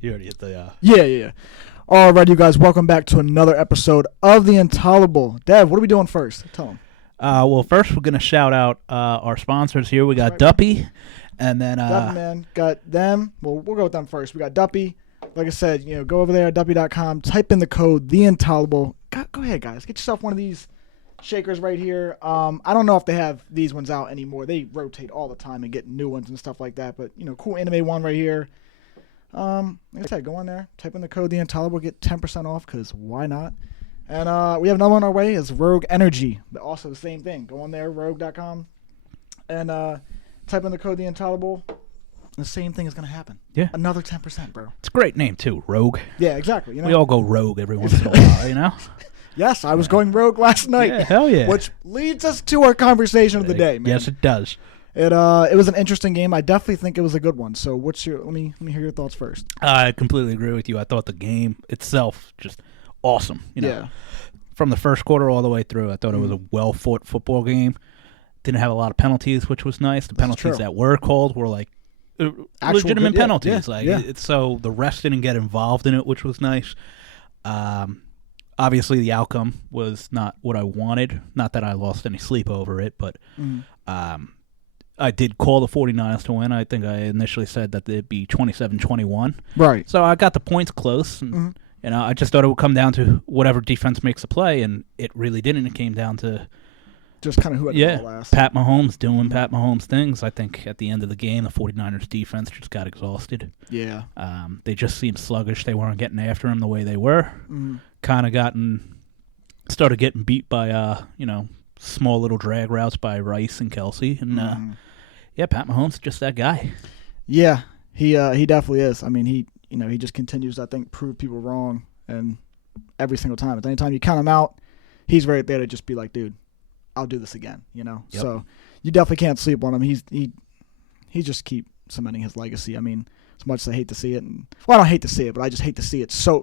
You already hit the... Yeah. All right, you guys, welcome back to another episode of The Intolerable. Dev, what are we doing first? Tell them. Well, first we're going to shout out our sponsors here. We got Duppy, and then... Duppy, man. Got them. Well, we'll go with them first. We got Duppy. Like I said, go over there at duppy.com, type in the code The Intolerable. Go ahead, guys. Get yourself one of these shakers right here. I don't know if they have these ones out anymore. They rotate all the time and get new ones and stuff like that. But, cool anime one right here. Like I said, go on there, type in the code The Intolerable, get 10% off, because why not? And we have another one on our way, is Rogue Energy. But also the same thing. Go on there, rogue.com, and type in the code The Intolerable. The same thing is going to happen. Yeah. Another 10%, bro. It's a great name, too, Rogue. Yeah, exactly. We all go rogue every once in a while, Yes, I was going rogue last night. Yeah, hell yeah. Which leads us to our conversation of the day, man. Yes, it does. It was an interesting game. I definitely think it was a good one. So let me hear your thoughts first. I completely agree with you. I thought the game itself just awesome. Yeah. From the first quarter all the way through, I thought it was a well-fought football game. Didn't have a lot of penalties, which was nice. The penalties that were called were like legitimate penalties. So the refs didn't get involved in it, which was nice. Obviously, the outcome was not what I wanted. Not that I lost any sleep over it, but I did call the 49ers to win. I think I initially said that it'd be 27-21. Right. So I got the points close, and I just thought it would come down to whatever defense makes a play, and it really didn't. It came down to just kind of who had the ball last. Pat Mahomes doing Pat Mahomes things. I think at the end of the game, the 49ers defense just got exhausted. Yeah. They just seemed sluggish. They weren't getting after him the way they were. Kind of started getting beat by small little drag routes by Rice and Kelsey, and Pat Mahomes just that guy. Yeah, he definitely is. I mean, he just continues to, I think, prove people wrong, and every single time. At any time you count him out, he's right there to just be like, dude, I'll do this again. Yep. So you definitely can't sleep on him. He just keep cementing his legacy. I mean, as much as I hate to see it, I don't hate to see it, but I just hate to see it so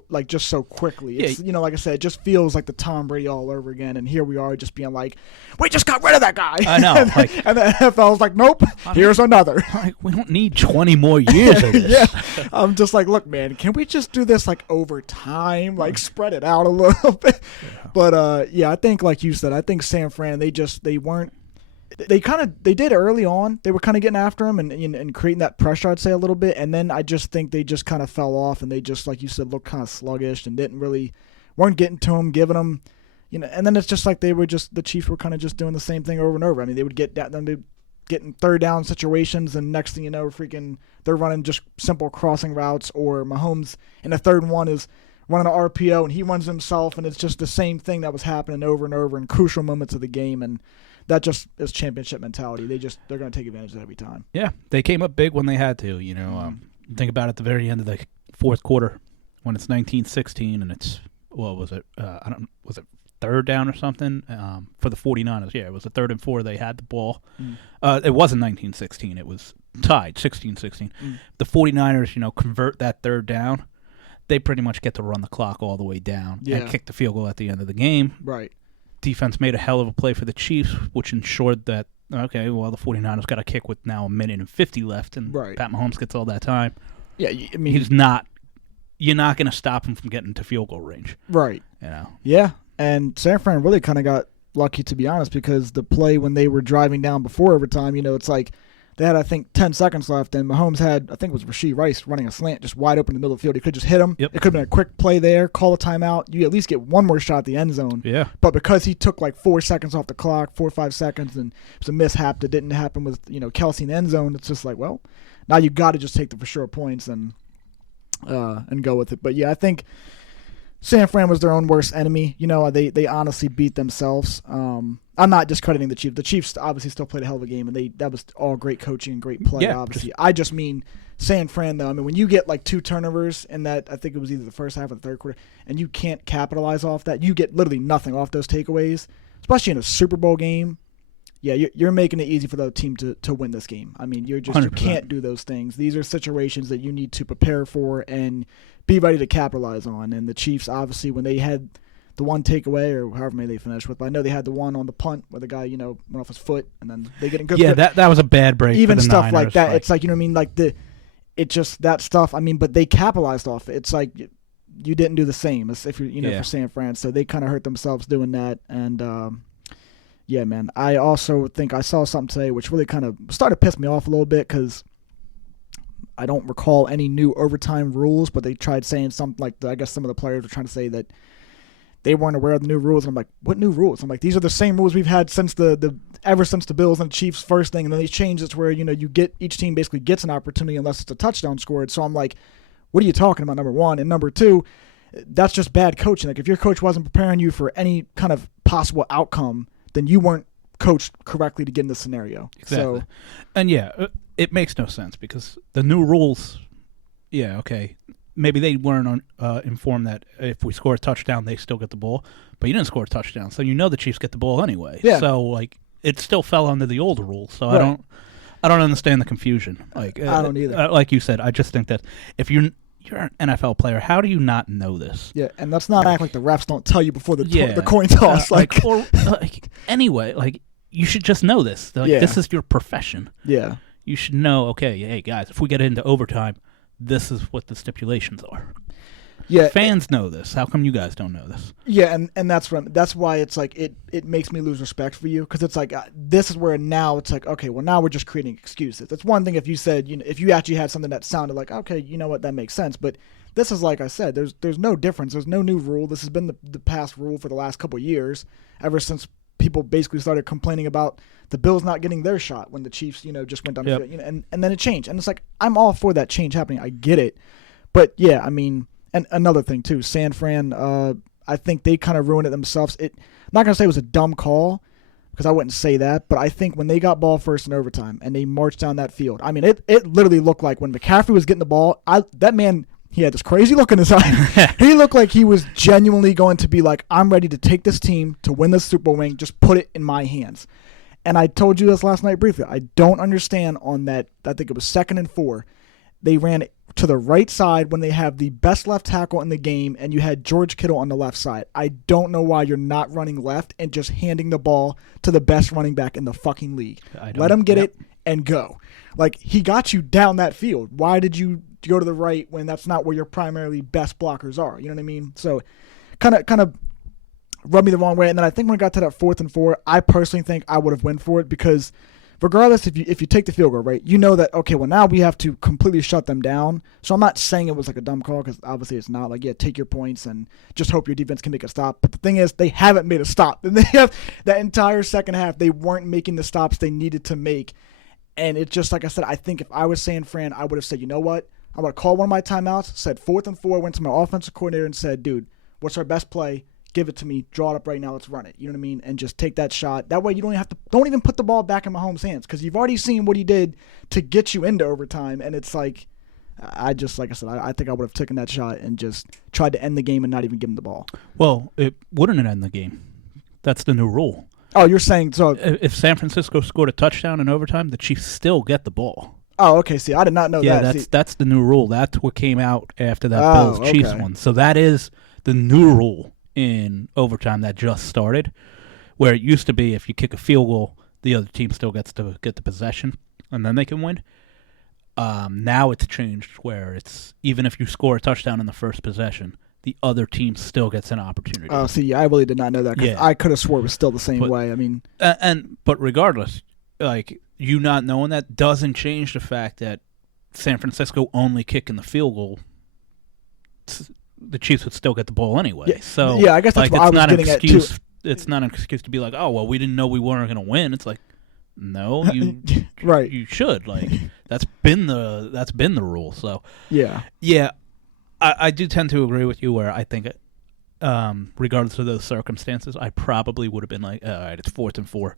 quickly. It's, like I said, it just feels like the Tom Brady all over again, and here we are just being like, we just got rid of that guy. I know. and the NFL's like, nope, here's another. We don't need 20 more years of this. Yeah. I'm just like, look, man, can we just do this over time, spread it out a little bit? Yeah. But I think like you said, I think San Fran, they did early on. They were kind of getting after him and creating that pressure, I'd say, a little bit. And then I just think they just kind of fell off, and they just, like you said, looked kind of sluggish and weren't getting to him, giving him, and then it's just like the Chiefs were kind of just doing the same thing over and over. I mean, they would get in third down situations, and next thing you know, they're running just simple crossing routes, or Mahomes in the third one is running an RPO and he runs himself, and it's just the same thing that was happening over and over in crucial moments of the game. And that just is championship mentality. They're going to take advantage of that every time. Yeah, they came up big when they had to. Think about it at the very end of the fourth quarter when it's 19-16 and it's was it third down or something for the 49ers? Yeah, it was a 3rd and 4. They had the ball. It wasn't 19-16. It was tied 16-16. The 49ers, convert that third down. They pretty much get to run the clock all the way down and kick the field goal at the end of the game. Right. Defense made a hell of a play for the Chiefs, which ensured that, the 49ers got a kick with now 1:50 left, and Pat Mahomes gets all that time. Yeah, I mean, you're not going to stop him from getting to field goal range. Right. Yeah, and San Fran really kind of got lucky, to be honest, because the play when they were driving down before overtime, it's like they had, I think, 10 seconds left, and Mahomes had, I think it was Rashee Rice running a slant just wide open in the middle of the field. He could just hit him. Yep. It could have been a quick play there, call a timeout. You at least get one more shot at the end zone. Yeah. But because he took 4 seconds off the clock, 4 or 5 seconds, and it was a mishap that didn't happen with, Kelsey in the end zone, it's just like, well, now you got to just take the for sure points and go with it. But, yeah, I think San Fran was their own worst enemy. They honestly beat themselves. I'm not discrediting the Chiefs. The Chiefs obviously still played a hell of a game, and that was all great coaching and great play, obviously. I just mean San Fran, though. I mean, when you get 2 turnovers in that, I think it was either the first half or the third quarter, and you can't capitalize off that, you get literally nothing off those takeaways, especially in a Super Bowl game. Yeah, you're making it easy for the other team to win this game. I mean, you can't do those things. These are situations that you need to prepare for and be ready to capitalize on. And the Chiefs, obviously, when they had the one takeaway, or however many they finished with, but I know they had the one on the punt where the guy, went off his foot, and then they get in good. Yeah, that was a bad break. Even for the stuff Niners, like that. It's like, what I mean? it just that stuff. I mean, but they capitalized off it. It's like you didn't do the same as if you're for San Fran, so they kind of hurt themselves doing that. And yeah, man, I also think I saw something today which really kind of started to piss me off a little bit because I don't recall any new overtime rules, but they tried saying something like I guess some of the players were trying to say that they weren't aware of the new rules. And I'm like, what new rules? I'm like, these are the same rules we've had since ever since the Bills and Chiefs first thing, and then they changed it to where you get each team basically gets an opportunity unless it's a touchdown scored. So I'm like, what are you talking about? Number one, and number two, that's just bad coaching. Like if your coach wasn't preparing you for any kind of possible outcome, then you weren't coached correctly to get in the scenario. Exactly. So, and yeah, it makes no sense because the new rules. Yeah, okay. Maybe they weren't informed that if we score a touchdown, they still get the ball. But you didn't score a touchdown, so the Chiefs get the ball anyway. Yeah. So like it still fell under the old rules. So right. I don't understand the confusion. Like I don't either. Like you said, I just think that if you're an NFL player, how do you not know this? Yeah, and let's not act like the refs don't tell you before the coin toss. Anyway, like you should just know this. This is your profession. Yeah, you should know. Okay, hey guys, if we get into overtime, this is what the stipulations are. Yeah, fans know this. How come you guys don't know this? Yeah, and that's why it's like it makes me lose respect for you because it's like this is where now it's like okay, well now we're just creating excuses. It's one thing if you said if you actually had something that sounded like okay, you know what, that makes sense. But this is like I said, there's no difference. There's no new rule. This has been the past rule for the last couple of years, ever since people basically started complaining about the Bills not getting their shot when the Chiefs just went down the field, and then it changed. And it's like I'm all for that change happening. I get it, but yeah, I mean. And another thing, too, San Fran, I think they kind of ruined it themselves. I'm not going to say it was a dumb call because I wouldn't say that, but I think when they got ball first in overtime and they marched down that field, I mean, it literally looked like when McCaffrey was getting the ball, that man, he had this crazy look in his eye. He looked like he was genuinely going to be like, I'm ready to take this team to win the Super Bowl ring, just put it in my hands. And I told you this last night briefly. I don't understand on that, I think it was 2nd and 4. They ran it to the right side when they have the best left tackle in the game and you had George Kittle on the left side. I don't know why you're not running left and just handing the ball to the best running back in the fucking league. Let him get it and go. Like, he got you down that field. Why did you go to the right when that's not where your primarily best blockers are? You know what I mean? So kind of rubbed me the wrong way. And then I think when it got to that 4th and 4, I personally think I would have went for it because regardless, if you take the field goal, right, you know that, okay, well, now we have to completely shut them down. So I'm not saying it was like a dumb call because obviously it's not. Like, yeah, take your points and just hope your defense can make a stop. But the thing is, they haven't made a stop. And they have that entire second half, they weren't making the stops they needed to make. And it's just, like I said, I think if I was San Fran, I would have said, you know what, I'm going to call one of my timeouts, said 4th and 4, went to my offensive coordinator and said, dude, what's our best play? Give it to me, draw it up right now, let's run it. You know what I mean? And just take that shot. That way you don't even put the ball back in Mahomes' hands because you've already seen what he did to get you into overtime. And it's like, I think I would have taken that shot and just tried to end the game and not even give him the ball. Well, it wouldn't end the game. That's the new rule. Oh, you're saying so? If San Francisco scored a touchdown in overtime, the Chiefs still get the ball. Oh, okay. See, I did not know that. Yeah, that's the new rule. That's what came out after that Bills-Chiefs one. So that is the new rule in overtime that just started, where it used to be if you kick a field goal, the other team still gets to get the possession, and then they can win. Now it's changed where it's even if you score a touchdown in the first possession, the other team still gets an opportunity. Oh, see, I really did not know that because I could have swore it was still the same way. I mean, but regardless, like you not knowing that doesn't change the fact that San Francisco only kicking the field goal. The Chiefs would still get the ball anyway. Yeah. So yeah, I guess that's what I was getting at too. It's not an excuse to be like, oh well, we didn't know we weren't going to win. It's like, no, you right. You should like that's been the rule. So yeah. I do tend to agree with you where I think, regardless of those circumstances, I probably would have been like, all right, it's 4th and 4.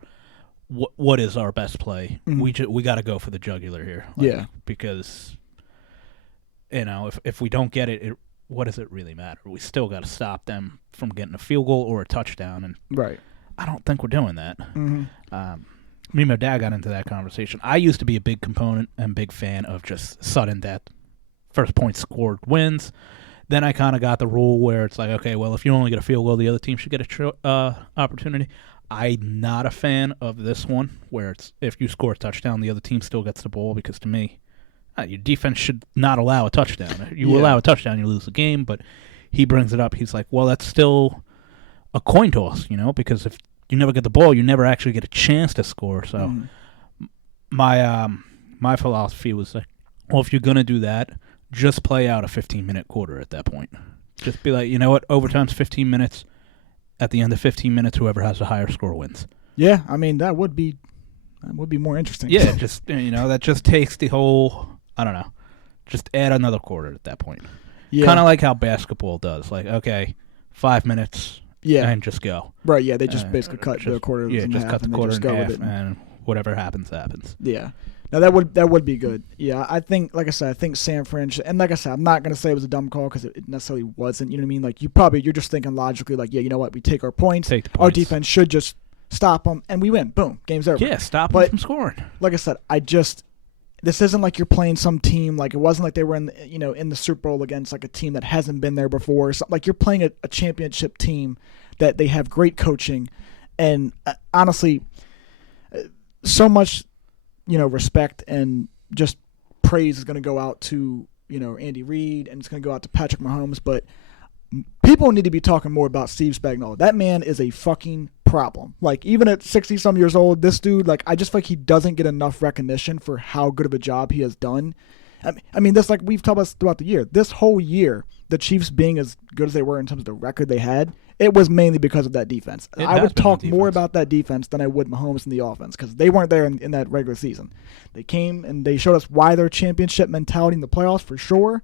What is our best play? Mm-hmm. We got to go for the jugular here. Because if we don't get it, what does it really matter? We still got to stop them from getting a field goal or a touchdown, and right. I don't think we're doing that. Mm-hmm. Me and my dad got into that conversation. I used to be a big component and big fan of just sudden death. First point scored wins. Then I kind of got the rule where it's like, okay, well, if you only get a field goal, the other team should get a opportunity. I'm not a fan of this one where it's if you score a touchdown, the other team still gets the ball because to me, Your defense should not allow a touchdown. You Yeah. allow a touchdown, you lose the game. But he brings it up. He's like, well, that's still a coin toss, because if you never get the ball, you never actually get a chance to score. So my philosophy was like, well, if you're going to do that, just play out a 15-minute quarter at that point. Just be like, you know what, overtime's 15 minutes. At the end of 15 minutes, whoever has the higher score wins. Yeah, I mean, that would be more interesting. Yeah, just that just takes the whole, I don't know, just add another quarter at that point. Yeah. Kind of like how basketball does. Like, okay, 5 minutes and just go. Right, yeah, they just basically cut the quarter in half. Cut the quarter in half, with it. and whatever happens, happens. Yeah. Now, that would be good. Yeah, I think, like I said, I think San Fran, and like I said, I'm not going to say it was a dumb call because it necessarily wasn't. You know what I mean? Like, you're just thinking logically, like, yeah, you know what? We take our points. Our defense should just stop them, and we win. Boom. Game's over. Yeah, stop them from scoring. Like I said, this isn't like you're playing some team. Like, it wasn't like they were in the Super Bowl against, like, a team that hasn't been there before. So, like, you're playing a championship team that they have great coaching. And honestly, so much, respect and just praise is going to go out to, Andy Reid, and it's going to go out to Patrick Mahomes. But people need to be talking more about Steve Spagnuolo. That man is a fucking problem. Like, even at 60-some years old, this dude, like, I just feel like he doesn't get enough recognition for how good of a job he has done. I mean, this, like we've talked about throughout the year, this whole year, the Chiefs being as good as they were in terms of the record they had, it was mainly because of that defense. I would talk more about that defense than I would Mahomes and the offense because they weren't there in that regular season. They came and they showed us why their championship mentality in the playoffs for sure.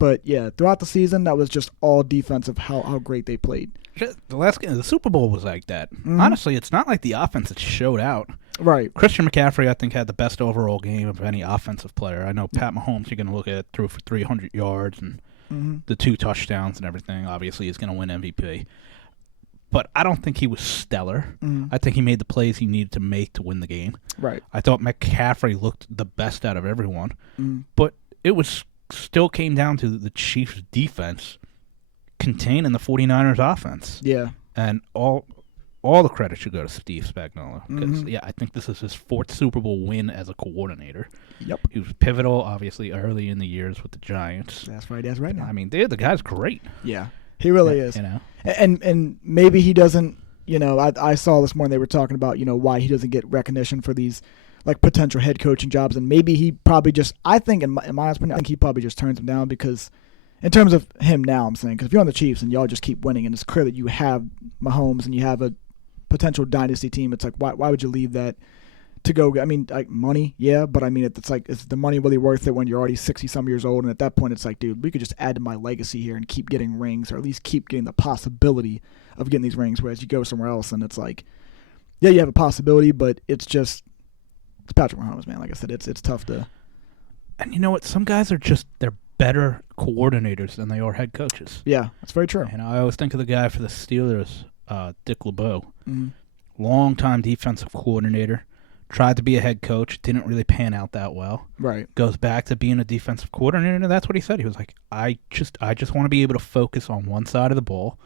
But, yeah, throughout the season, that was just all defensive, how great they played. The last game, the Super Bowl was like that. Mm-hmm. Honestly, it's not like the offense that showed out. Right. Christian McCaffrey, I think, had the best overall game of any offensive player. I know Pat Mahomes, you're going to look at, threw for 300 yards and the 2 touchdowns and everything. Obviously, he's going to win MVP. But I don't think he was stellar. I think he made the plays he needed to make to win the game. Right. I thought McCaffrey looked the best out of everyone. But it was still came down to the Chiefs' defense containing the 49ers' offense. Yeah. And all the credit should go to Steve Spagnuolo. Because, I think this is his 4th Super Bowl win as a coordinator. Yep. He was pivotal, obviously, early in the years with the Giants. That's right. That's right now. I mean, the guy's great. Yeah. He really is. And maybe he doesn't, I saw this morning they were talking about, why he doesn't get recognition for these, like, potential head coaching jobs. And maybe he probably just, I think, in my opinion, I think he probably just turns them down because, in terms of him now, I'm saying, because if you're on the Chiefs and y'all just keep winning and it's clear that you have Mahomes and you have a potential dynasty team, it's like, why would you leave that to go? I mean, like, money, yeah, but I mean, it's like, is the money really worth it when you're already 60-some years old? And at that point, it's like, dude, we could just add to my legacy here and keep getting rings, or at least keep getting the possibility of getting these rings, whereas you go somewhere else and it's like, yeah, you have a possibility, but it's Patrick Mahomes, man. Like I said, it's tough to. And you know what? Some guys are just, they're better coordinators than they are head coaches. Yeah, that's very true. And I always think of the guy for the Steelers, Dick LeBeau. Long-time defensive coordinator. Tried to be a head coach. Didn't really pan out that well. Right. Goes back to being a defensive coordinator, and that's what he said. He was like, I just want to be able to focus on one side of the ball.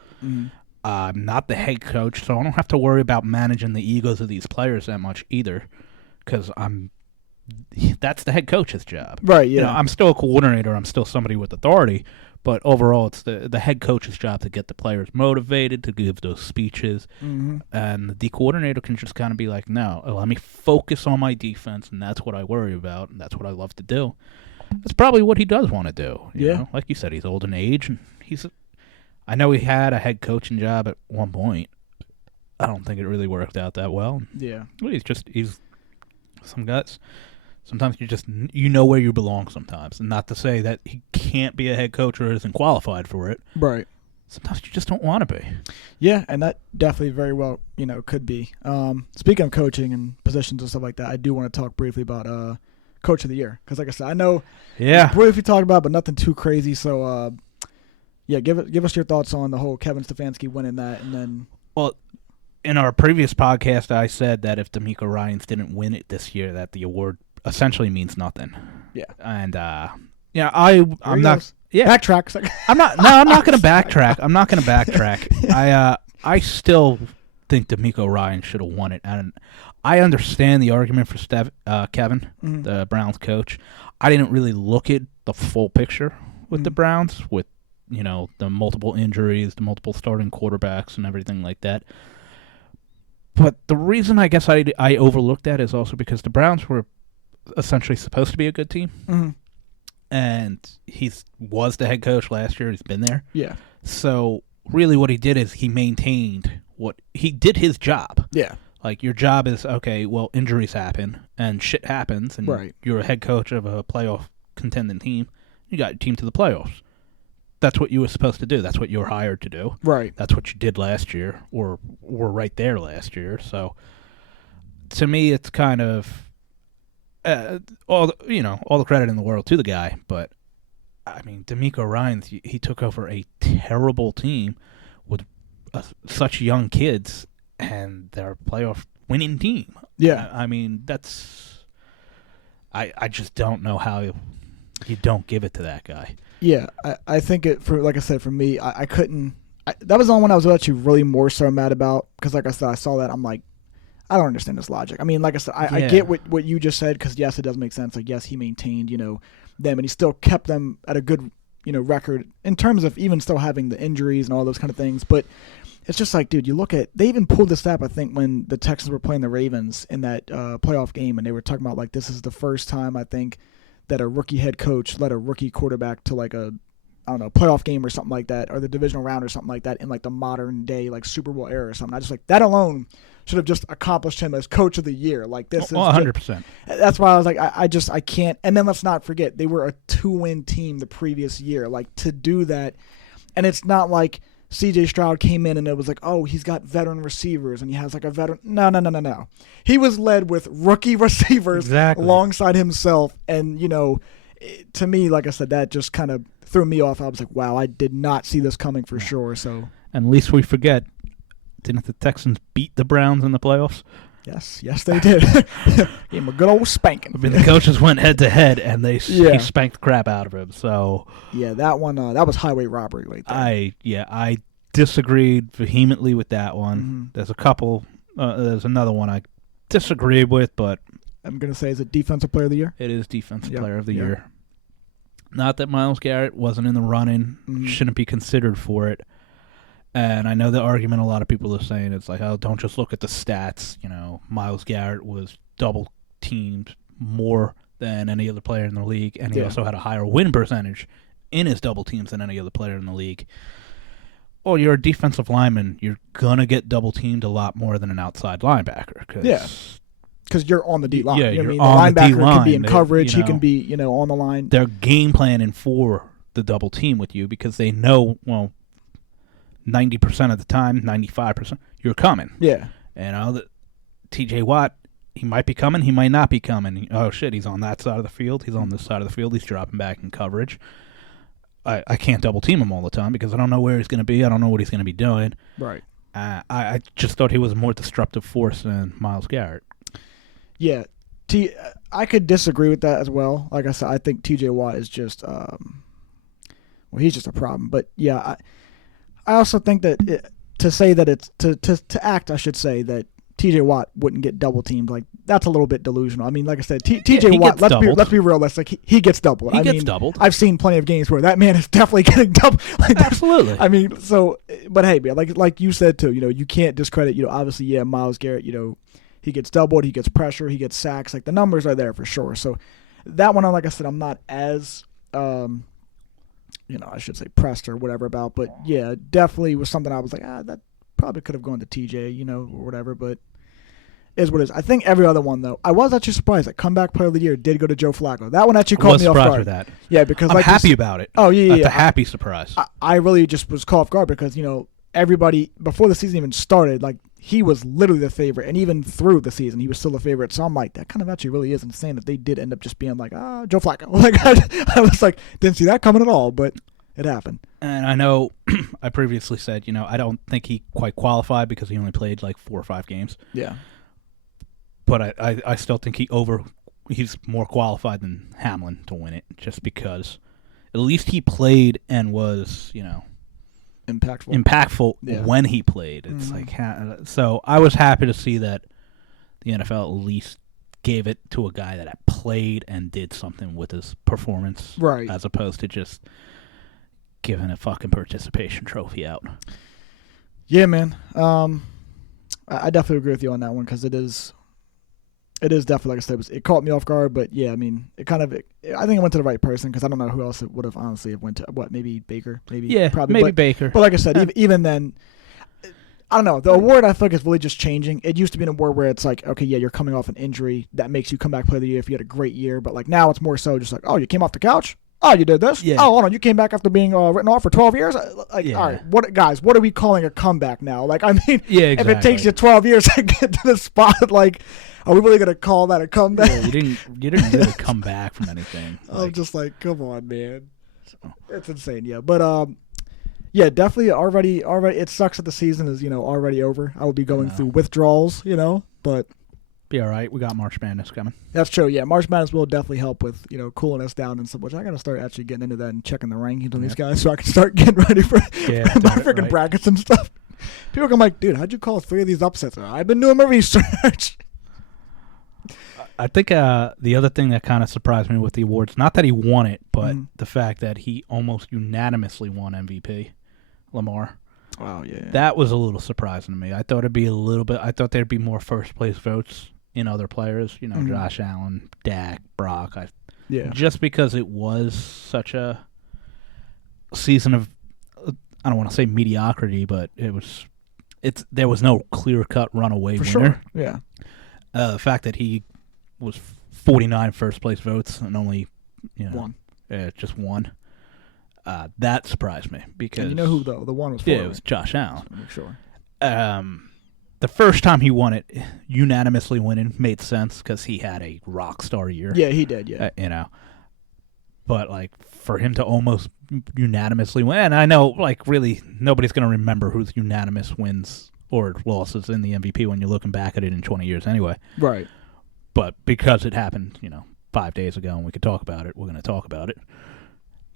I'm not the head coach, so I don't have to worry about managing the egos of these players that much either, because that's the head coach's job. Right, yeah. I'm still a coordinator. I'm still somebody with authority, but overall it's the head coach's job to get the players motivated, to give those speeches, and the coordinator can just kind of be like, no, let me focus on my defense, and that's what I worry about, and that's what I love to do. That's probably what he does want to do. You know? Like you said, he's old in age, and I know he had a head coaching job at one point. I don't think it really worked out that well. Yeah. He's some guys. Sometimes you know where you belong sometimes. And not to say that he can't be a head coach or isn't qualified for it. Right. Sometimes you just don't want to be. Yeah, and that definitely very well, could be. Speaking of coaching and positions and stuff like that, I do want to talk briefly about Coach of the Year. Because like I said, I know briefly talked about, but nothing too crazy. So, give us your thoughts on the whole Kevin Stefanski winning that. And then, well, in our previous podcast, I said that if D'Amico Ryans didn't win it this year, that the award essentially means nothing. Yeah. And I'm not. Yeah. Backtrack. I'm not going to backtrack. I'm not going to backtrack. I still think D'Amico Ryan should have won it. And I understand the argument for Kevin, the Browns coach. I didn't really look at the full picture with the Browns, with the multiple injuries, the multiple starting quarterbacks, and everything like that. But the reason I guess I overlooked that is also because the Browns were essentially supposed to be a good team, and he was the head coach last year. He's been there. Yeah. So really, what he did is he maintained he did his job. Yeah. Like, your job is, okay, well, injuries happen and shit happens, and you're a head coach of a playoff contending team. You got your team to the playoffs. That's what you were supposed to do. That's what you were hired to do. Right. That's what you did last year, or were right there last year. So, to me, it's kind of all the credit in the world to the guy. But I mean, D'Amico Ryan, he took over a terrible team with such young kids, and they're a playoff winning team. Yeah. I mean, that's. I just don't know how you don't give it to that guy. Yeah, I think like I said, for me, I couldn't. That was the only one I was actually really more so mad about, because, like I said, I saw that, I'm like, I don't understand this logic. I mean, like I said, I get what you just said, because yes, it does make sense. Like, yes, he maintained them, and he still kept them at a good record in terms of even still having the injuries and all those kind of things. But it's just like, dude, you look at, they even pulled this up, I think, when the Texans were playing the Ravens in that playoff game, and they were talking about, like, this is the first time, I think, that a rookie head coach led a rookie quarterback to, like, a playoff game or something like that, or the divisional round or something like that, in, like, the modern day, like, Super Bowl era or something. I just, like, that alone should have just accomplished him as coach of the year. Like, this is 100%. That's why I was like, I can't. And then let's not forget, they were a 2-win team the previous year. Like, to do that, and it's not like C.J. Stroud came in and it was like, oh, he's got veteran receivers and he has, like, a veteran. No. He was led with rookie receivers alongside himself. And, to me, like I said, that just kind of threw me off. I was like, wow, I did not see this coming for sure. So, and least we forget, didn't the Texans beat the Browns in the playoffs? Yes, they did. Gave him a good old spanking. I mean, the coaches went head-to-head, and he spanked the crap out of him. So yeah, that one, that was highway robbery right there. I disagreed vehemently with that one. Mm-hmm. There's a couple. There's another one I disagreed with, but I'm going to say, is it Defensive Player of the Year? It is Defensive Player of the Year. Not that Myles Garrett wasn't in the running, shouldn't be considered for it. And I know the argument a lot of people are saying, it's like, oh, don't just look at the stats. Myles Garrett was double teamed more than any other player in the league, and he also had a higher win percentage in his double teams than any other player in the league. Well, you're a defensive lineman. You're going to get double teamed a lot more than an outside linebacker. Because you're on the D line. Yeah, you're the on the linebacker D-line. can be in coverage. He can be, on the line. They're game planning for the double team with you because they know, 90% of the time, 95%, you're coming. Yeah. And T.J. Watt, he might be coming, he might not be coming. Oh, shit, he's on that side of the field. He's on this side of the field. He's dropping back in coverage. I can't double team him all the time because I don't know where he's going to be. I don't know what he's going to be doing. Right. I just thought he was a more disruptive force than Myles Garrett. Yeah. I could disagree with that as well. Like I said, I think T.J. Watt is just, he's just a problem. But, yeah, I also think that to say that it's to act, I should say, that T.J. Watt wouldn't get double teamed, like, that's a little bit delusional. I mean, like I said, T.J. Watt, let's be realistic, he gets doubled. He gets doubled. I've seen plenty of games where that man is definitely getting doubled. Like, absolutely. I mean, so, but hey, man, like you said too, you can't discredit, obviously, Myles Garrett, he gets doubled, he gets pressure, he gets sacks, like the numbers are there for sure. So that one, like I said, I'm not as I should say pressed or whatever about, but yeah, definitely was something I was like, that probably could have gone to TJ, or whatever, but is what it is. I think every other one, though, I was actually surprised that Comeback Player of the Year did go to Joe Flacco. That one actually caught me off guard. I was surprised with that. Yeah, because I'm happy about it. Oh, yeah. That's a happy surprise. I really just was caught off guard because, everybody, before the season even started, like, he was literally the favorite, and even through the season, he was still the favorite. So I'm like, that kind of actually really is insane that they did end up just being like, Joe Flacco. Like, I was like, didn't see that coming at all, but it happened. And I know I previously said, I don't think he quite qualified because he only played like 4 or 5 games. Yeah. But I still think he's more qualified than Hamlin to win it, just because at least he played and was, impactful when he played. It's so I was happy to see that the NFL at least gave it to a guy that had played and did something with his performance, right? As opposed to just giving a fucking participation trophy out. Yeah, man. I definitely agree with you on that one because it is definitely, like I said, it caught me off guard. But yeah, I mean, I think it went to the right person because I don't know who else it would have honestly went to. Maybe Baker, probably Baker. But like I said, even then. I don't know. The award I feel like is really just changing. It used to be an award where it's like, okay, yeah, you're coming off an injury that makes you come back play of the year if you had a great year. But like now it's more so just like, oh, you came off the couch? Oh, you did this? Yeah. Oh, hold on, you came back after being written off for 12 years? Like, all right, what are we calling a comeback now? Like, I mean, exactly. If it takes you 12 years to get to the spot, like, are we really going to call that a comeback? Yeah, you didn't really come back from anything. I'm just like, come on, man. It's insane, yeah. But, yeah, definitely already. It sucks that the season is, already over. I will be going through withdrawals, but be all right. We got March Madness coming. That's true. Yeah, March Madness will definitely help with cooling us down and stuff. Which I got to start actually getting into that and checking the rankings on these guys so I can start getting ready for my freaking brackets and stuff. People come like, dude, how'd you call 3 of these upsets? I've been doing my research. I think the other thing that kind of surprised me with the awards, not that he won it, but the fact that he almost unanimously won MVP. Lamar. Wow, yeah. That was a little surprising to me. I thought there'd be more first place votes in other players, Josh Allen, Dak, Brock. Just because it was such a season of, I don't want to say mediocrity, but there was no clear-cut runaway winner. Sure. Yeah. The fact that he was 49 first place votes and only just one. That surprised me because and you know who the one was for? Yeah, it was Josh Allen. Make sure. The first time he won it, unanimously winning made sense because he had a rock star year. Yeah, he did. Yeah, but like for him to almost unanimously win, and I know like really nobody's gonna remember whose unanimous wins or losses in the MVP when you're looking back at it in 20 years anyway. Right. But because it happened, 5 days ago, and we could talk about it, we're gonna talk about it.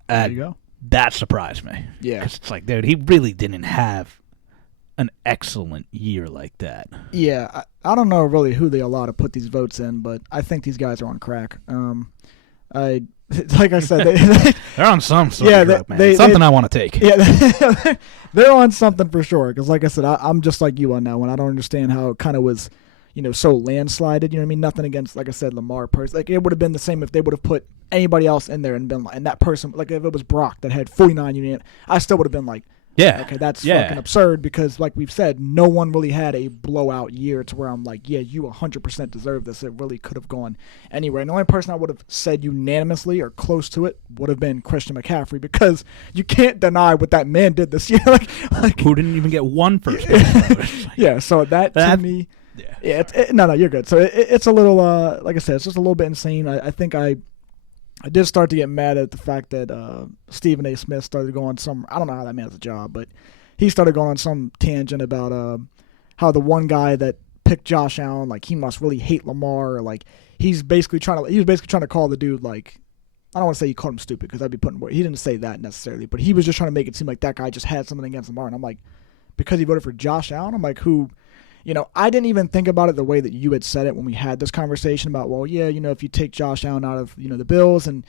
There you go. That surprised me. Yeah. Because it's like, dude, he really didn't have an excellent year like that. Yeah. I don't know really who they allow to put these votes in, but I think these guys are on crack. Like I said, they're on some sort of drug, man. Something I want to take. Yeah, they're on something for sure. Because like I said, I'm just like you on that one. I don't understand how it kind of was, so landslided. You know what I mean? Nothing against, like I said, Lamar. Like it would have been the same if they would have put anybody else in there and been like, and that person, like if it was Brock that had 49 unit, I still would have been like, yeah, okay, that's fucking absurd because like we've said, no one really had a blowout year to where I'm like, yeah, you 100% deserve this. It really could have gone anywhere. And the only person I would have said unanimously or close to it would have been Christian McCaffrey because you can't deny what that man did this year. like who didn't even get one first place. Yeah, so that to me, no, you're good. So it's a little, like I said, it's just a little bit insane. I think I did start to get mad at the fact that Stephen A. Smith started going I don't know how that man has a job, but he started going on some tangent about how the one guy that picked Josh Allen, like he must really hate Lamar, or like he was basically trying to call the dude like, I don't want to say he called him stupid because that'd be putting he didn't say that necessarily, but he was just trying to make it seem like that guy just had something against Lamar, and I'm like, because he voted for Josh Allen, I'm like, who? I didn't even think about it the way that you had said it when we had this conversation about, well, yeah, if you take Josh Allen out of, the Bills and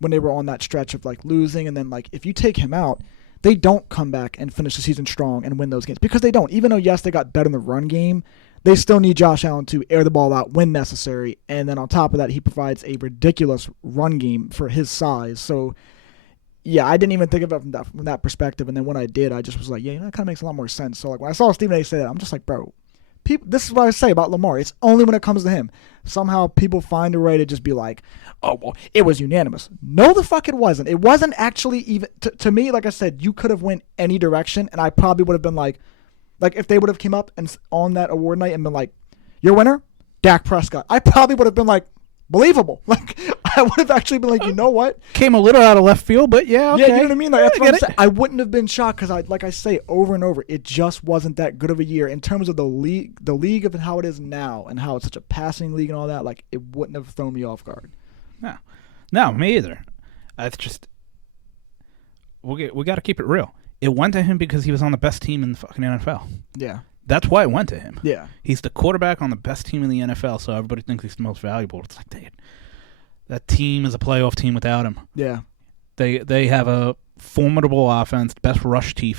when they were on that stretch of, like, losing, and then, like, if you take him out, they don't come back and finish the season strong and win those games. Because they don't. Even though, yes, they got better in the run game, they still need Josh Allen to air the ball out when necessary. And then on top of that, he provides a ridiculous run game for his size. So, yeah, I didn't even think of it from that perspective. And then when I did, I just was like, yeah, that kind of makes a lot more sense. So, like, when I saw Stephen A. say that, I'm just like, bro, this is what I say about Lamar. It's only when it comes to him. Somehow people find a way to just be like, oh, well, it was unanimous. No, the fuck it wasn't. It wasn't actually even, to me, like I said, you could have went any direction, and I probably would have been like if they would have came up and on that award night and been like, your winner, Dak Prescott. I probably would have been like, believable. Like, I would have actually been like, you know what? Came a little out of left field, but yeah, okay. Yeah, you know what I mean? Like, that's what I'm saying. I wouldn't have been shocked because, like I say over and over, it just wasn't that good of a year in terms of the league of how it is now and how it's such a passing league and all that. Like, it wouldn't have thrown me off guard. No, me either. It's just we got to keep it real. It went to him because he was on the best team in the fucking NFL. Yeah. That's why it went to him. Yeah. He's the quarterback on the best team in the NFL, so everybody thinks he's the most valuable. It's like, dude, that team is a playoff team without him. Yeah. They have a formidable offense, best rushing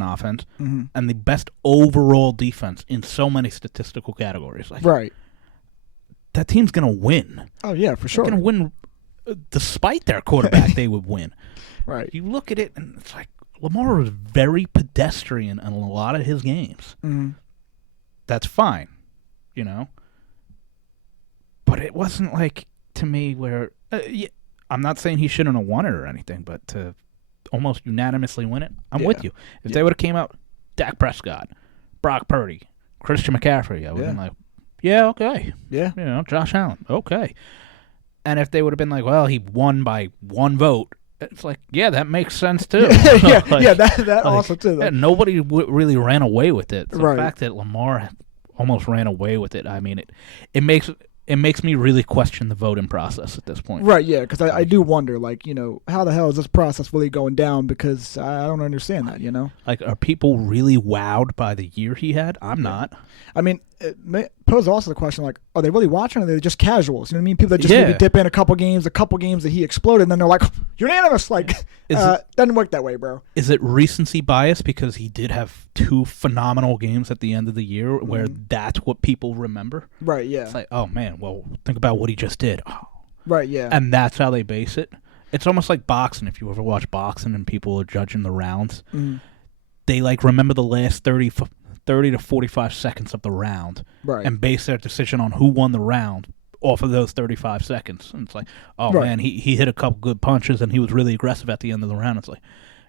offense, and the best overall defense in so many statistical categories. Like, right. That team's gonna win. Oh yeah, for sure. They're gonna win, despite their quarterback. They would win. Right. You look at it, and it's like Lamar was very pedestrian in a lot of his games. That's fine, you know. But it wasn't like, to me, where I'm not saying he shouldn't have won it or anything, but to almost unanimously win it, I'm with you. If they would have came out, Dak Prescott, Brock Purdy, Christian McCaffrey, I would have been like, yeah, okay. Yeah. You know, Josh Allen, okay. And if they would have been like, well, he won by one vote, it's like, yeah, that makes sense too. That also too. Yeah, nobody really ran away with it. So right. The fact that Lamar almost ran away with it, I mean, it makes me really question the voting process at this point. Right, yeah, because I do wonder, like, you know, how the hell is this process really going down? Because I don't understand that, you know? Like, are people really wowed by the year he had? I'm not. I mean, it poses also the question, like, are they really watching or are they just casuals? You know what I mean? People that just maybe dip in a couple games that he exploded, and then they're like, unanimous. Like, doesn't work that way, bro. Is it recency bias because he did have 2 phenomenal games at the end of the year where that's what people remember? Right, yeah. It's like, oh, man, well, think about what he just did. Oh. Right, yeah. And that's how they base it. It's almost like boxing. If you ever watch boxing and people are judging the rounds, they, like, remember the last 30 to 45 seconds of the round and base their decision on who won the round off of those 35 seconds. And it's like, oh, man, he hit a couple good punches and he was really aggressive at the end of the round. It's like,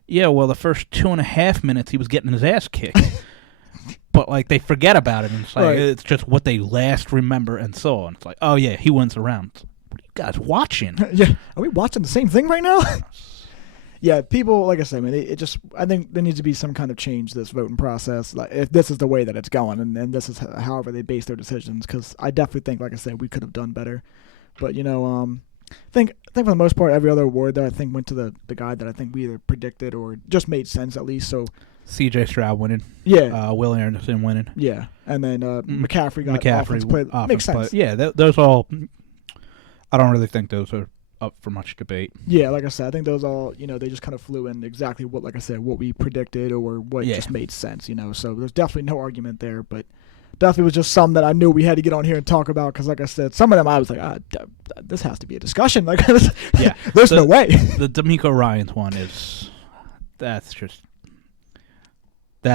yeah, well, the first 2.5 minutes he was getting his ass kicked. But, like, they forget about it. And it's like, it's just what they last remember and saw. And it's like, oh, yeah, he wins the round. Like, what are you guys watching? Yeah. Are we watching the same thing right now? Yeah, people, like I said, man, I think there needs to be some kind of change to this voting process, like if this is the way that it's going, and this is however they base their decisions, because I definitely think, like I said, we could have done better. But, you know, I think for the most part, every other award there, I think, went to the guy that I think we either predicted or just made sense, at least. So C.J. Stroud winning. Yeah. Will Anderson winning. Yeah. And then McCaffrey got offensive play. Makes sense. Yeah, those all, I don't really think those are up for much debate. Yeah, like I said, I think those all, you know, they just kind of flew in exactly what, like I said, what we predicted or what just made sense, you know. So there's definitely no argument there, but definitely was just some that I knew we had to get on here and talk about because, like I said, some of them I was like, this has to be a discussion. Like, there's no way. The D'Amico Ryans one that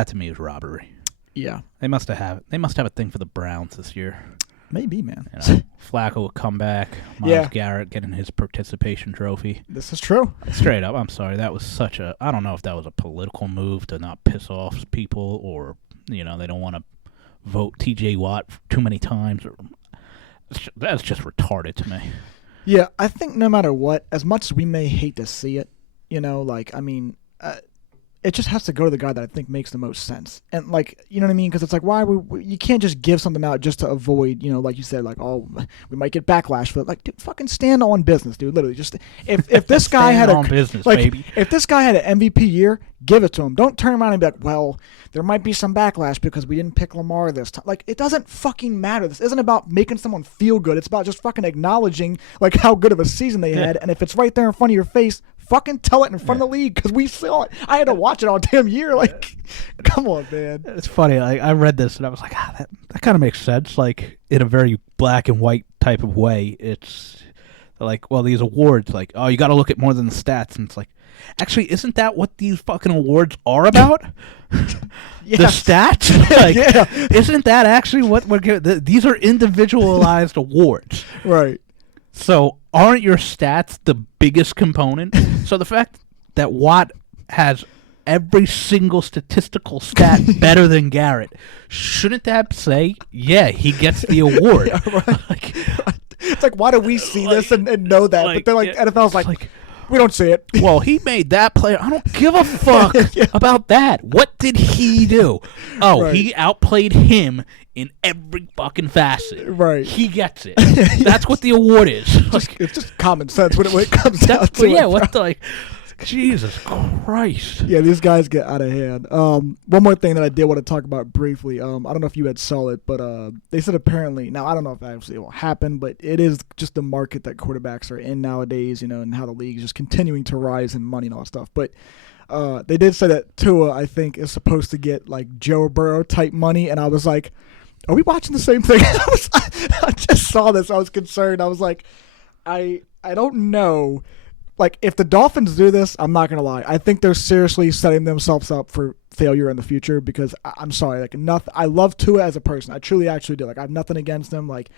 to me is robbery. Yeah, they must have a thing for the Browns this year. Maybe, man. You know, Flacco will come back. Myles Garrett getting his participation trophy. This is true. Straight up, I'm sorry. That was I don't know if that was a political move to not piss off people or, you know, they don't want to vote T.J. Watt too many times. That's just retarded to me. Yeah, I think no matter what, as much as we may hate to see it, you know, like, I mean, it just has to go to the guy that I think makes the most sense. And, like, you know what I mean? Because it's like, you can't just give something out just to avoid, you know, like you said, like, oh, we might get backlash for it. Like, dude, fucking stand on business, dude. Literally, just if this guy had if this guy had an MVP year, give it to him. Don't turn around and be like, well, there might be some backlash because we didn't pick Lamar this time. Like, it doesn't fucking matter. This isn't about making someone feel good. It's about just fucking acknowledging, like, how good of a season they had. And if it's right there in front of your face, fucking tell it in front of the league because we saw it. I had to watch it all damn year. Like, come on, man. It's funny. Like, I read this and I was like, that kind of makes sense. Like, in a very black and white type of way. It's like, well, these awards, like, oh, you got to look at more than the stats. And it's like, actually, isn't that what these fucking awards are about? The stats? Like, isn't that actually what we're giving? These are individualized awards. Right. So aren't your stats the biggest component? So the fact that Watt has every single statistical stat better than Garrett, shouldn't that say, yeah, he gets the award? Yeah, right. It's like, why do we see this and know that? But they're like, NFL's like, we don't see it. Well, he made that play. I don't give a fuck about that. What did he do? Oh, he outplayed him in every fucking facet. Right. He gets it. That's what the award is. It's just common sense when it comes down to it. What the, like, Jesus Christ. Yeah, these guys get out of hand. One more thing that I did want to talk about briefly. I don't know if you had saw it, but they said apparently, now I don't know if actually it will happen, but it is just the market that quarterbacks are in nowadays, and how the league is just continuing to rise in money and all that stuff. But they did say that Tua, I think, is supposed to get like Joe Burrow type money, and I was like, are we watching the same thing? I just saw this. I was concerned. I was like, I don't know. Like, if the Dolphins do this, I'm not going to lie. I think they're seriously setting themselves up for failure in the future because I'm sorry. Like, nothing. I love Tua as a person. I truly actually do. Like, I have nothing against him. Like,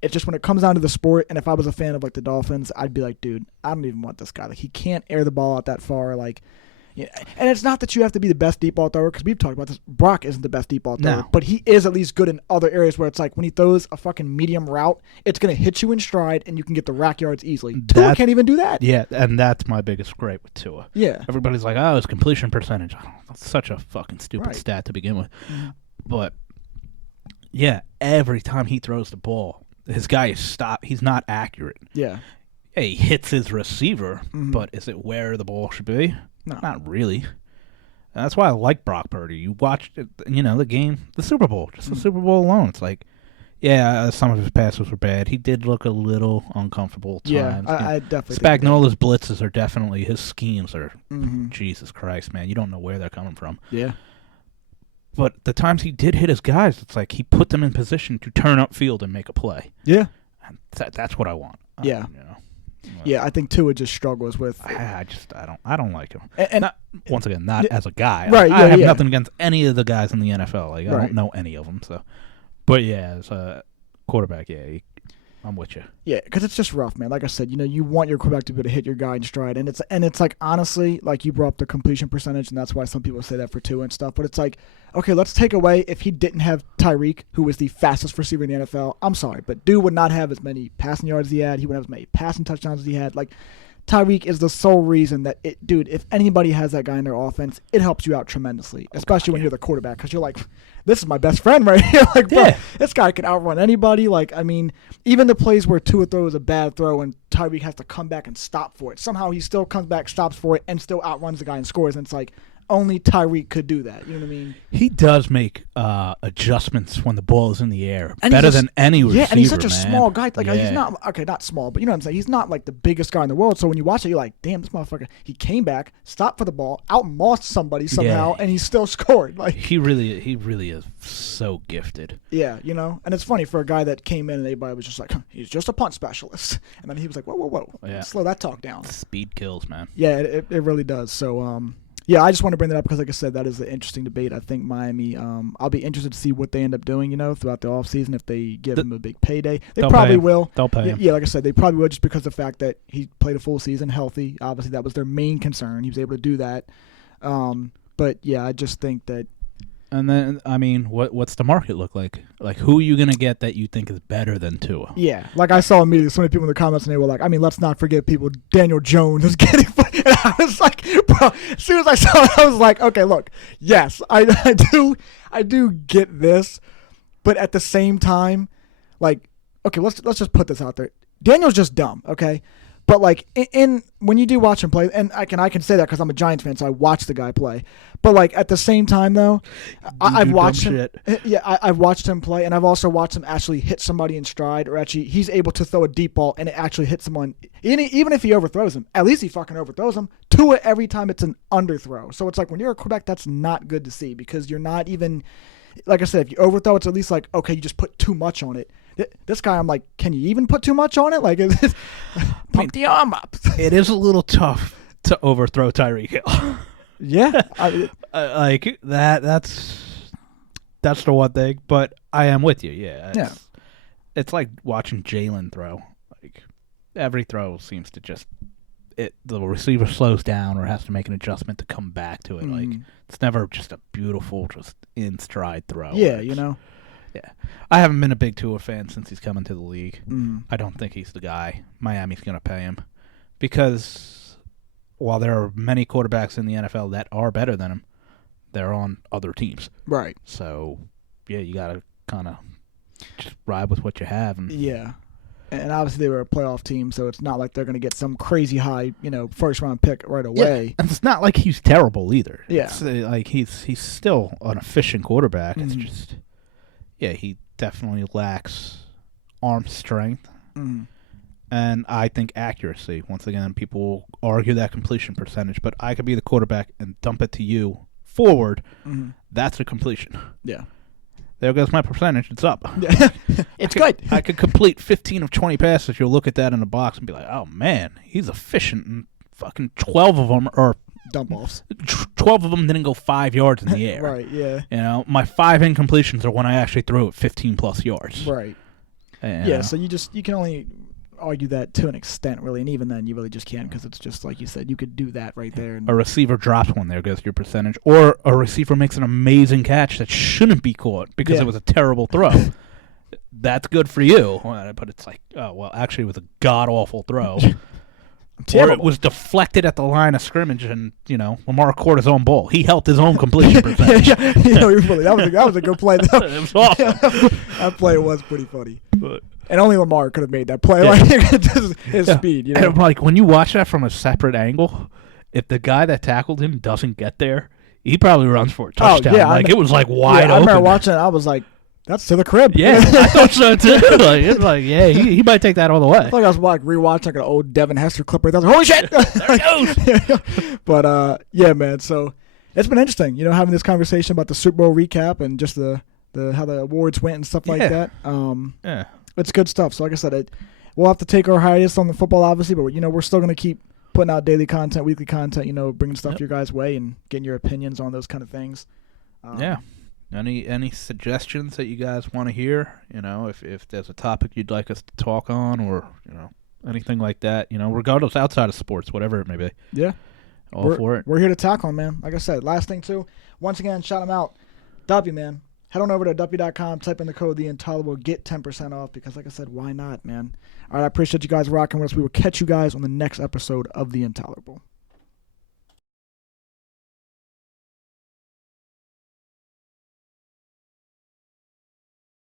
it's just when it comes down to the sport, and if I was a fan of, like, the Dolphins, I'd be like, dude, I don't even want this guy. Like, he can't air the ball out that far. Like, yeah. And it's not that you have to be the best deep ball thrower because we've talked about this. Brock isn't the best deep ball thrower, but he is at least good in other areas where it's like when he throws a fucking medium route, it's going to hit you in stride and you can get the rack yards easily. Tua can't even do that. Yeah, and that's my biggest gripe with Tua. Yeah. Everybody's like, oh, his completion percentage. Oh, that's such a fucking stupid stat to begin with. Mm-hmm. But, yeah, every time he throws the ball, his guy is stopped. He's not accurate. Yeah. He hits his receiver, but is it where the ball should be? No. Not really. And that's why I like Brock Purdy. You watched, the game, the Super Bowl, just the Super Bowl alone. It's like, yeah, some of his passes were bad. He did look a little uncomfortable at times. Yeah, I definitely Spagnola's blitzes are definitely, his schemes are, Jesus Christ, man. You don't know where they're coming from. Yeah. But the times he did hit his guys, it's like he put them in position to turn upfield and make a play. Yeah. And that's what I want. Yeah. Yeah, I think Tua just struggles with. I don't like him. And once again, not as a guy. Right. I have nothing against any of the guys in the NFL. Like I don't know any of them. So, but yeah, as a quarterback, I'm with you. Yeah, because it's just rough, man. Like I said, you want your quarterback to be able to hit your guy in stride, and it's like honestly, like you brought up the completion percentage, and that's why some people say that for Tua and stuff. But it's like, okay, let's take away if he didn't have Tyreek, who was the fastest receiver in the NFL. I'm sorry, but dude would not have as many passing yards as he had. He wouldn't have as many passing touchdowns as he had. Like Tyreek is the sole reason that dude. If anybody has that guy in their offense, it helps you out tremendously, especially when you're the quarterback, because you're like, this is my best friend right here. Like, bro, this guy can outrun anybody. Like, I mean, even the plays where Tua throws a bad throw and Tyreek has to come back and stop for it. Somehow he still comes back, stops for it, and still outruns the guy and scores. And it's like, only Tyreek could do that. You know what I mean? He does make adjustments when the ball is in the air better than any receiver. Yeah, and he's such a small guy. Like he's not not small, but you know what I'm saying. He's not like the biggest guy in the world. So when you watch it, you're like, damn, this motherfucker. He came back, stopped for the ball, outmossed somebody somehow, and he still scored. Like he really is so gifted. Yeah, and it's funny for a guy that came in and everybody was just like, he's just a punt specialist, and then he was like, whoa, slow that talk down. Speed kills, man. Yeah, it really does. So yeah, I just want to bring that up because, like I said, that is an interesting debate. I think Miami, I'll be interested to see what they end up doing, throughout the offseason, if they give him a big payday. They probably will. They'll pay him. Yeah, like I said, they probably will just because of the fact that he played a full season healthy. Obviously, that was their main concern. He was able to do that. But, yeah, I just think that. And then, I mean, what's the market look like? Like, who are you going to get that you think is better than Tua? Yeah, like I saw immediately so many people in the comments, and they were like, I mean, let's not forget people. Daniel Jones is getting – and I was like, bro, as soon as I saw it, I was like, okay, look, yes, I do get this, but at the same time, like, okay, let's just put this out there. Daniel's just dumb, okay? But like when you do watch him play, and I can say that because I'm a Giants fan, so I watch the guy play. But like at the same time, though, I've watched him. Yeah, I've watched him play, and I've also watched him actually hit somebody in stride, or actually he's able to throw a deep ball and it actually hits someone. Even if he overthrows him, at least he fucking overthrows him. Tua every time it's an underthrow. So it's like when you're a quarterback, that's not good to see because you're not even. Like I said, if you overthrow, it's at least like, okay, you just put too much on it. This guy, I'm like, can you even put too much on it? Like, pump the arm up. It is a little tough to overthrow Tyreek Hill. Yeah. Like, that's the one thing. But I am with you, yeah. It's like watching Jalen throw. Like, every throw seems to just... the receiver slows down or has to make an adjustment to come back to it. Like it's never just a beautiful, just in stride throw. Yeah, Yeah, I haven't been a big Tua fan since he's come into the league. I don't think he's the guy. Miami's going to pay him because while there are many quarterbacks in the NFL that are better than him, they're on other teams. Right. So yeah, you got to kind of just ride with what you have. And yeah. And obviously they were a playoff team, so it's not like they're going to get some crazy high, first round pick right away. Yeah. And it's not like he's terrible either. Yeah. It's like he's still an efficient quarterback. It's just, he definitely lacks arm strength. And I think accuracy. Once again, people will argue that completion percentage, but I could be the quarterback and dump it to you forward. That's a completion. Yeah. There goes my percentage. It's up. Yeah. It's good. I could complete 15 of 20 passes. You'll look at that in the box and be like, oh, man, he's efficient. And fucking 12 of them are dump offs. 12 of them didn't go 5 yards in the air. Right, yeah. My 5 incompletions are when I actually threw it 15-plus yards. Right. Yeah, so you can only argue that to an extent, really, and even then you really just can't, because it's just like you said, you could do that right there. And a receiver drops one, there goes your percentage, or a receiver makes an amazing catch that shouldn't be caught because it was a terrible throw. That's good for you, but it's like, oh well, actually it was a god awful throw. Or it was deflected at the line of scrimmage, and Lamar caught his own ball. He helped his own completion percentage. That was a good play. It was awesome. That play was pretty funny. And only Lamar could have made that play. Like his speed. And like when you watch that from a separate angle, if the guy that tackled him doesn't get there, he probably runs for a touchdown. It was like wide open. I remember watching it. I was like, that's to the crib. Yeah, I thought so too. He might take that all the way. I thought I was rewatching like an old Devin Hester clip. I was like, holy shit! There it goes. But yeah, man. So it's been interesting, having this conversation about the Super Bowl recap and just the how the awards went and stuff like that. It's good stuff. So like I said, we'll have to take our hiatus on the football, obviously, but we're still going to keep putting out daily content, weekly content, bringing stuff your guys' way and getting your opinions on those kind of things. Any suggestions that you guys want to hear? If there's a topic you'd like us to talk on, or anything like that, regardless, outside of sports, whatever it may be. Yeah, for it. We're here to tackle, man. Like I said, last thing too. Once again, shout them out. W, man. Head on over to W.com, type in the code TheIntolerable, get 10% off, because like I said, why not, man? All right, I appreciate you guys rocking with us. We will catch you guys on the next episode of The Intolerable.